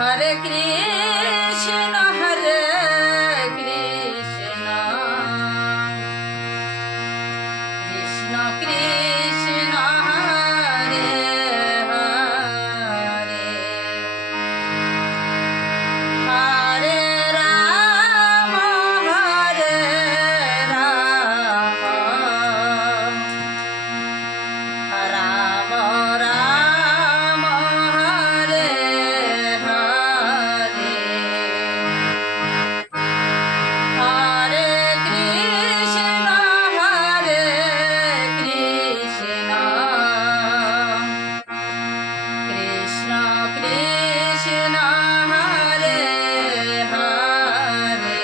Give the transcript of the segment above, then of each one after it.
हरे कृष्ण कृष्ण कृष्ण हरे हरे हरे राम राम राम हरे हरे हरे कृष्ण कृष्ण कृष्ण हरे हरे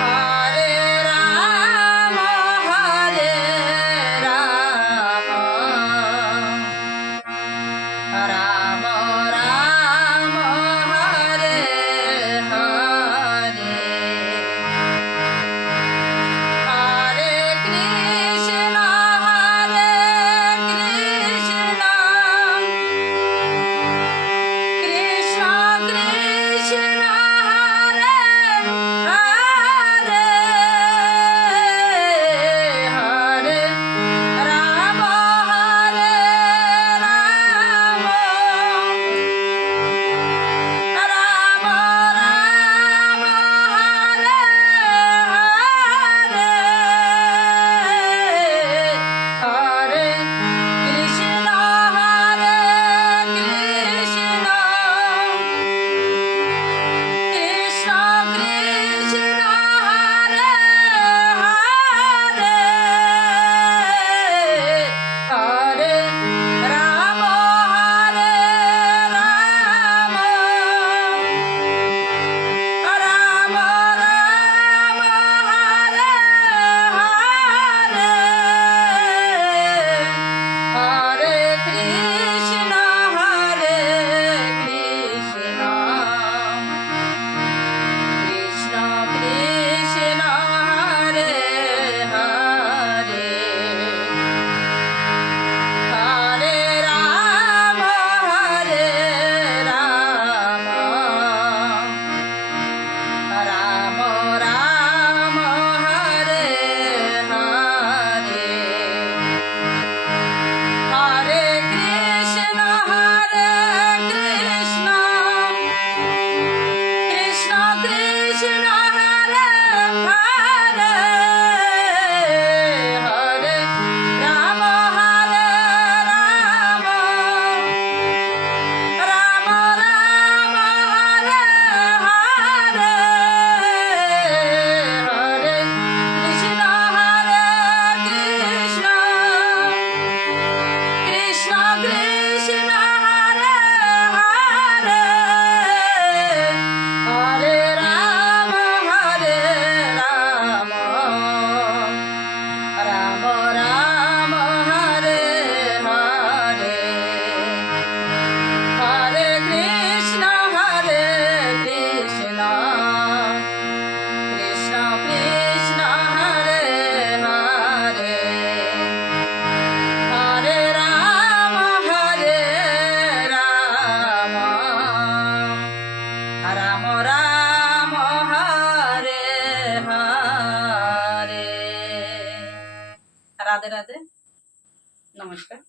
हरे राम राम राम हरे हरे हरे कृष्ण कृष्ण कृष्ण हरे हरे हरे राम राम राम राम हरे हरे हरे कृष्ण कृष्ण कृष्ण हरे हरे हरे राम राम राम राम हरे हरे हरे कृष्ण कृष्ण कृष्ण हरे हरे हरे राम राम राम हरे हरे हरे कृष्ण कृष्ण कृष्ण हरे हरे हरे राम राम राम राम हरे हरे हरे कृष्ण कृष्ण कृष्ण हरे हरे हरे राम राम राम हरे हरे हरे कृष्ण कृष्ण कृष्ण हरे हरे हरे राम राम राम हरे हरे। राधे राधे, नमस्कार।